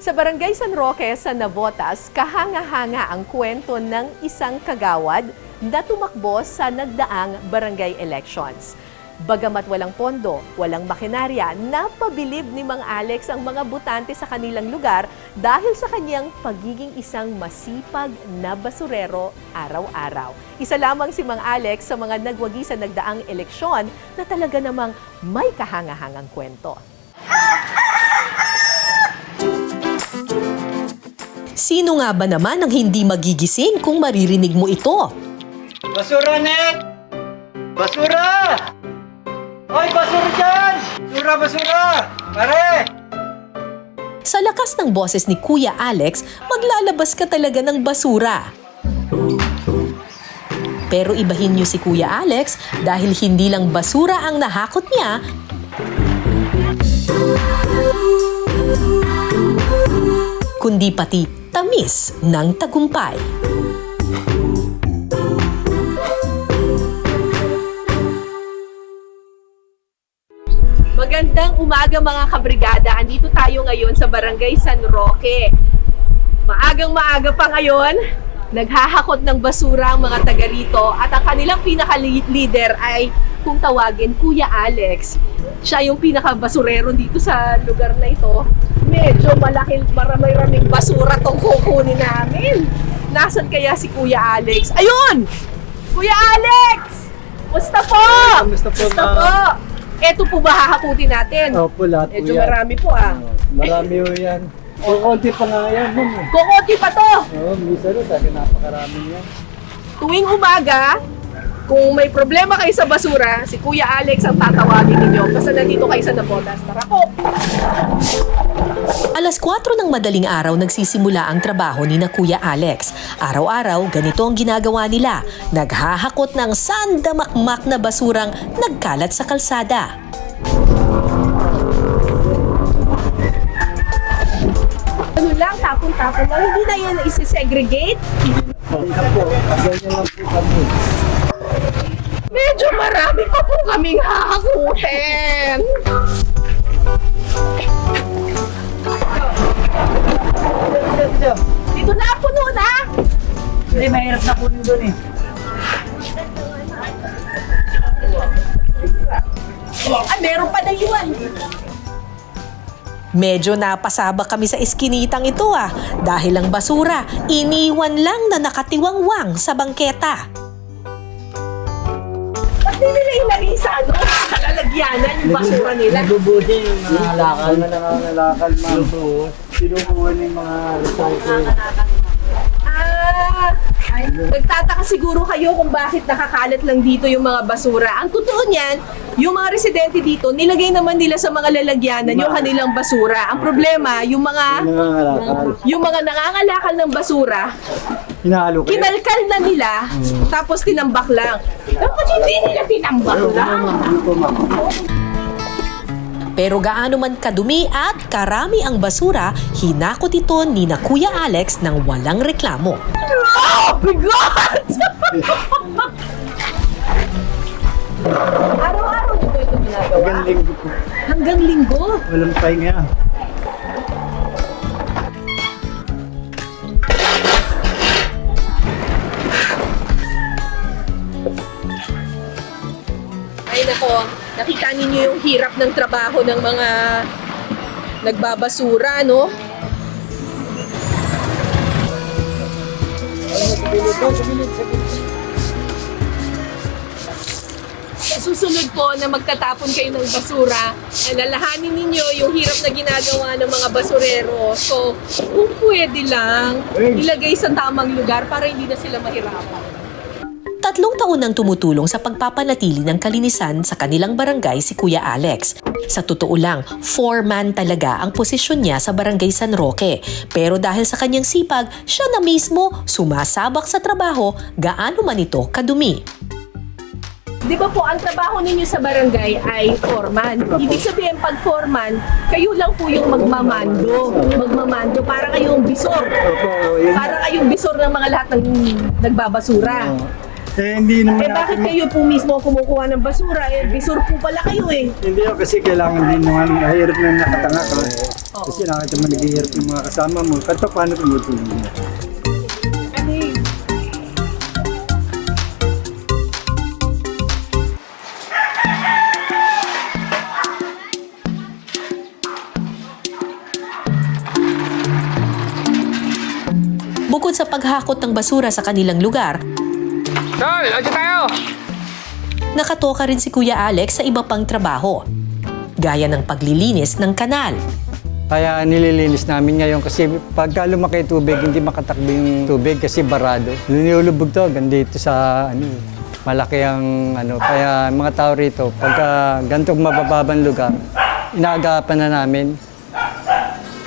Sa Barangay San Roque sa Navotas, kahanga-hanga ang kwento ng isang kagawad na tumakbo sa nagdaang barangay elections. Bagamat walang pondo, walang makinarya, napabilib ni Mang Alex ang mga botante sa kanilang lugar dahil sa kanyang pagiging isang masipag na basurero araw-araw. Isa lamang si Mang Alex sa mga nagwagi sa nagdaang eleksyon na talaga namang may kahanga-hangang kwento. Sino nga ba naman ang hindi magigising kung maririnig mo ito? Basura, Nek! Basura! Hoy, basura dyan! Basura, basura! Pare! Sa lakas ng boses ni Kuya Alex, maglalabas ka talaga ng basura. Pero ibahin niyo si Kuya Alex dahil hindi lang basura ang nahakot niya, kundi pati tamis ng tagumpay. Magandang umaga mga kabrigada. Andito tayo ngayon sa Barangay San Roque. Maagang-maaga pa ngayon, naghahakot ng basura ang mga taga rito at ang kanilang pinaka-leader ay, kung tawagin, Kuya Alex. Siya yung pinaka-basurero dito sa lugar na ito. Medyo maraming basura tong kukunin namin. Nasaan kaya si Kuya Alex? Ayun! Kuya Alex! Musta po? Musta po, Musta po? Eto po ba hahakutin natin? Opo, lahat po Medyo yan. marami po ah. Marami po yan. O, konti pa nga yan. Kukunti pa to! Oo, minsan rin, sabi napakarami yan. Tuwing umaga, kung may problema kayo sa basura, si Kuya Alex ang tatawagin ninyo. Basta nandito kayo sa Navotas. Tara po! Alas 4 ng madaling araw nagsisimula ang trabaho ni na Kuya Alex. Araw-araw, ganito ang ginagawa nila. Naghahakot ng sandamakmak na basurang nagkalat sa kalsada. Ano lang, tapon-tapon lang. Hindi na yan isi-segregate. Ganyan po, ganyan lang po kami. Medyo marami pa po kaming hahakutin. Dito na, puno na! Hindi, mahirap na kunin doon eh. Ay, meron pa na yun. Medyo napasabak kami sa iskinitang ito dahil ang basura, iniwan lang na nakatiwangwang sa bangketa. Ba't di nila ilagay sa sa lalagyanan yung basura nila? Nabubuti yung nangangalakal. Nangangalakal, ma'am. Sinukuha na yung mga recycle. Nagtataka siguro kayo kung bakit nakakalat lang dito yung mga basura. Ang totoo niyan, yung mga residente dito, nilagay naman nila sa mga lalagyanan yung kanilang basura. Ang problema, yung mga nangangalakal ng basura, Hinahalo kayo? kinalkal na nila, tapos tinambak lang. Dapat hindi nila tinambak lang. Pero gaano man kadumi at karami ang basura, hinakot ito ni na Kuya Alex ng walang reklamo. Oh my God! Araw-araw nito ito ginagawa? Hanggang linggo po. Hanggang linggo? Walang pahinga. Ay nako, nakita ninyo yung hirap ng trabaho ng mga nagbabasura, no? Susunod po na magtatapon kayo ng basura, alalahanin ninyo yung hirap na ginagawa ng mga basurero. So, kung pwede lang, ilagay sa tamang lugar para hindi na sila mahirapan. 3 taon nang tumutulong sa pagpapanatili ng kalinisan sa kanilang barangay si Kuya Alex. Sa totoo lang, foreman talaga ang posisyon niya sa Barangay San Roque. Pero dahil sa kanyang sipag, siya na mismo sumasabak sa trabaho gaano man ito kadumi. Di ba po, ang trabaho ninyo sa barangay ay foreman. Ibig sabihin, pag foreman, kayo lang po yung magmamando. Magmamando, para kayong bisor. Para kayong bisor ng mga lahat ng nagbabasura. Hindi naman Bakit kayo po mismo kumukuha ng basura? Bisor po pala kayo eh. Hindi kasi kailangan din naman. Mahirap na nakatanga ko. Oo. Kasi nakita mo naghihirap yung mga kasama mo, kahit pa paano tumutulong mo. Ano yun? Bukod sa paghakot ng basura sa kanilang lugar, Tol, aja tayo! nakatoka rin si Kuya Alex sa iba pang trabaho, gaya ng paglilinis ng kanal. Kaya nililinis namin ngayon kasi pagka lumaki yung tubig, hindi makatakbo yung tubig kasi barado. Nilulubog to hanggang dito sa malaki ang Kaya mga tao rito, pagka ganitong mabababang lugar, inaagapan na namin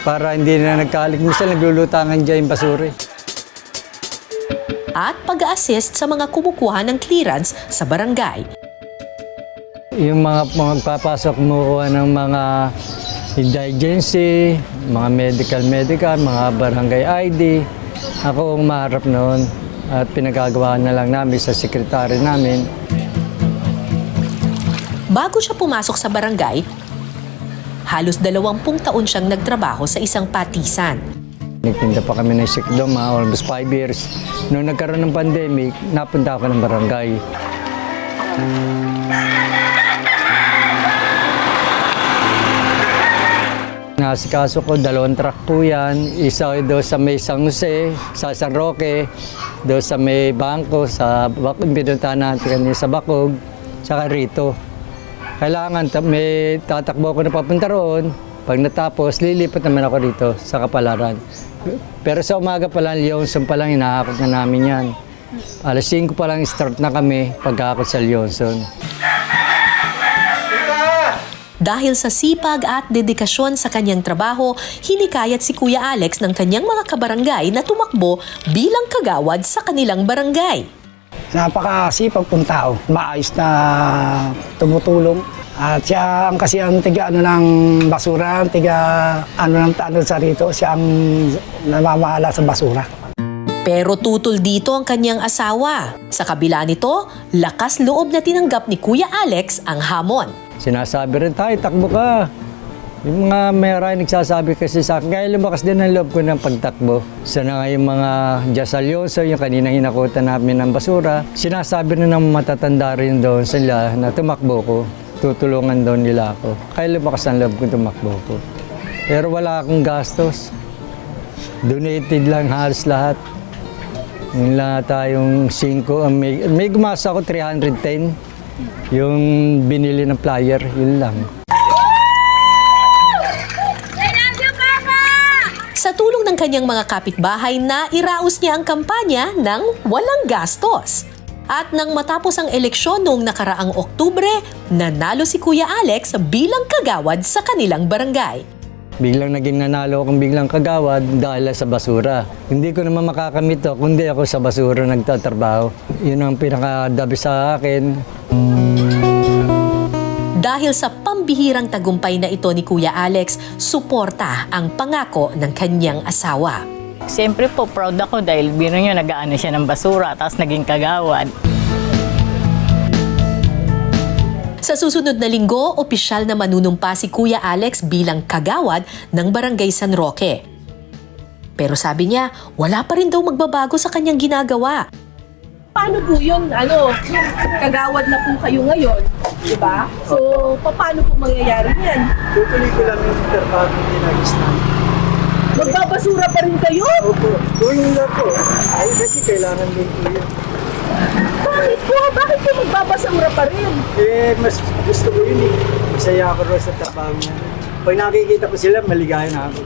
para hindi na nagkalik. Minsan naglulutangan dyan yung basura. At pag-assist sa mga kumukuha ng clearance sa barangay. Yung mga magpapasok kumukuha ng mga indigency, mga medical, mga barangay ID. Ako ang maharap noon at pinagagawa na lang namin sa sekretary namin. Bago siya pumasok sa barangay, halos 20 taon siyang nagtrabaho sa isang patisan. Nagtinda pa kami ng sikdom, almost 5 years. Noong nagkaroon ng pandemic, napunta ako ng barangay. Nasikaso ko, 2 truck po yan. Isa doon sa may San Jose, sa San Roque, doon sa may bangko, sa pinuntahan natin kanina sa Bacog, saka rito. Kailangan, may tatakbo ko na papunta roon. Pag natapos, lilipat naman ako dito sa Kapalaran. Pero sa umaga pa lang, Leonson pa lang, hinahakot na namin yan. Alas 5 pa lang start na kami paghakot sa Leonson. Dahil sa sipag at dedikasyon sa kanyang trabaho, hinikayat si Kuya Alex ng kanyang mga kabarangay na tumakbo bilang kagawad sa kanilang barangay. Napakasipag pong tao, maayos na tumutulong. At siya ang kasi ang tiga ng basura, tiga sa rito, siya ang namamahala sa basura. Pero tutol dito ang kanyang asawa. Sa kabila nito, lakas loob na tinanggap ni Kuya Alex ang hamon. Sinasabi rin tayo, takbo ka. Yung mga mayroon nagsasabi kasi sa akin, kaya lumakas din ang loob ko ng pagtakbo. Sana nga yung mga Jasalyoso, yung kaninang hinakutan namin ng basura, sinasabi rin ng matatanda rin doon sila na tumakbo ko. Tutulungan doon nila ako. Kaya lumakas ang loob ko tumakbo ko. Pero wala akong gastos. Donated lang halos lahat. Yung lahat tayong 5. May gumasa ako 310. Yung binili ng flyer, yun lang. Sa tulong ng kanyang mga kapitbahay na iraos niya ang kampanya ng walang gastos. At nang matapos ang eleksyon noong nakaraang Oktubre, nanalo si Kuya Alex bilang kagawad sa kanilang barangay. Biglang naging nanalo akong biglang kagawad dahil sa basura. Hindi ko naman makakamit to, kundi ako sa basura nagtatrabaho. Yun ang pinakadabi sa akin. Dahil sa pambihirang tagumpay na ito ni Kuya Alex, suporta ang pangako ng kanyang asawa. Siyempre po, proud ako dahil biro nyo, nag-aano siya ng basura, tapos naging kagawad. Sa susunod na linggo, opisyal na manunumpa si Kuya Alex bilang kagawad ng Barangay San Roque. Pero sabi niya, wala pa rin daw magbabago sa kanyang ginagawa. Paano po yun, kagawad na po kayo ngayon, di ba? So, paano po mangyayari yan? Tutuloy ko lang yung trabaho hindi nag-stand. Magbabasura pa rin kayo? Opo, tuloy lang po. Ay, kasi kailangan din po yun. Bakit po? Bakit po magbabasura pa rin? Mas gusto ko yun eh. Masaya ako rin sa trabaho niya. Pag nakikita ko sila, maligaya na ako.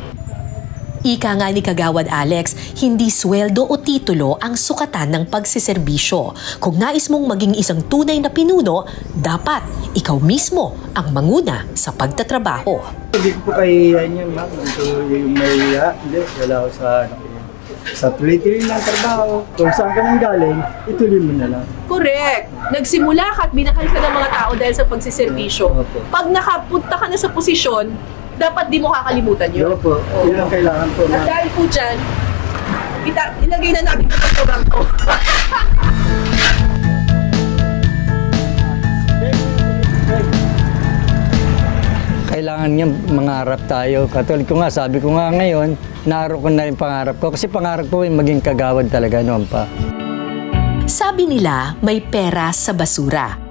Ika nga ni Kagawad Alex, hindi sweldo o titulo ang sukatan ng pagsiserbisyo. Kung nais mong maging isang tunay na pinuno, dapat ikaw mismo ang manguna sa pagtatrabaho. Hindi ko po kahihiyan yan, ma'am. Ito yung may hindi, wala ako sa tuloy-tuloy na trabaho. Kung saan ka nang galing, ituloy mo na lang. Correct. Nagsimula ka at binakal ka ng mga tao dahil sa pagsiservisyo. Opo. Pag nakapunta ka na sa posisyon, dapat di mo kakalimutan yun. Yun po, yun ang kailangan po. At dahil po dyan, ilagay na natin sa program to. kailangan niya mangarap tayo. Katulad ko nga, sabi ko nga ngayon, naroon ko na yung pangarap ko. Kasi pangarap ko yung maging kagawad talaga noon pa. Sabi nila may pera sa basura.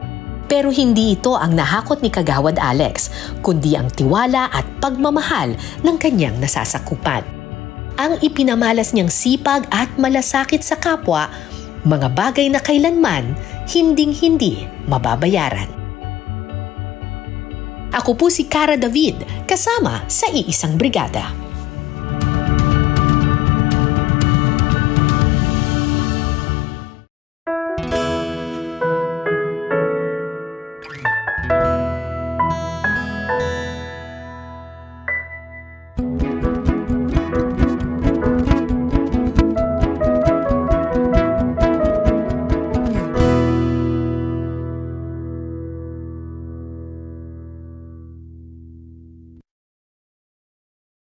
Pero hindi ito ang nahakot ni Kagawad Alex, kundi ang tiwala at pagmamahal ng kanyang nasasakupan. Ang ipinamalas niyang sipag at malasakit sa kapwa, mga bagay na kailanman hinding-hindi mababayaran. Ako po si Cara David, kasama sa Iisang Brigada.